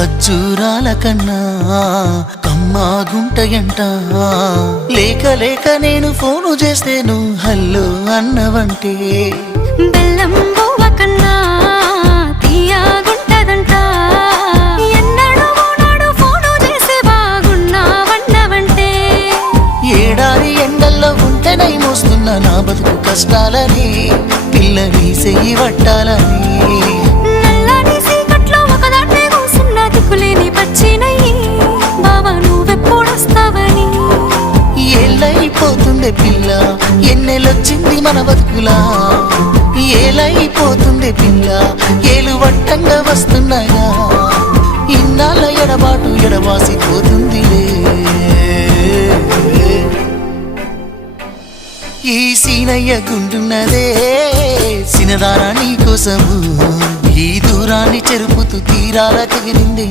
ఖర్జూరాల కన్నా కమ్మాగుంటయంట. లేక లేక నేను ఫోను చేస్తే నువ్వు హల్లో అన్నవంటే బెల్లం బువ్వ కన్నా తీయగుంటదంట. ఎన్నడూ నాడు ఫోను చేసి బాగున్నావన్నవంటే ఏడాది ఎండల్లో ఉంటేనై మోస్తున్న నా బతుకు కష్టాలని పిల్లని చెయ్యి పట్టాలని. నల్లని సీకట్లో ఒకదాన్నే కూసున్న దిక్కులేని పచ్చినయ్యి బావా నువ్వెప్పుడొస్తావని. ఏళ్ళైపోతుంది పిల్ల ఎన్నెలొచ్చింది మన బతుకులా. ఏలైపోతుంది పిల్ల ఏలు వట్టంగా వస్తున్నాయా. ఇన్నాళ్ళ ఎడబాటు ఎడవాసిపోతుందిలే. ఈ సీనయ్య గుండున్నదే సినదారా నీ కోసము. ఈ దూరాన్ని చెరుపుతూ తీరాల తెగిరింది.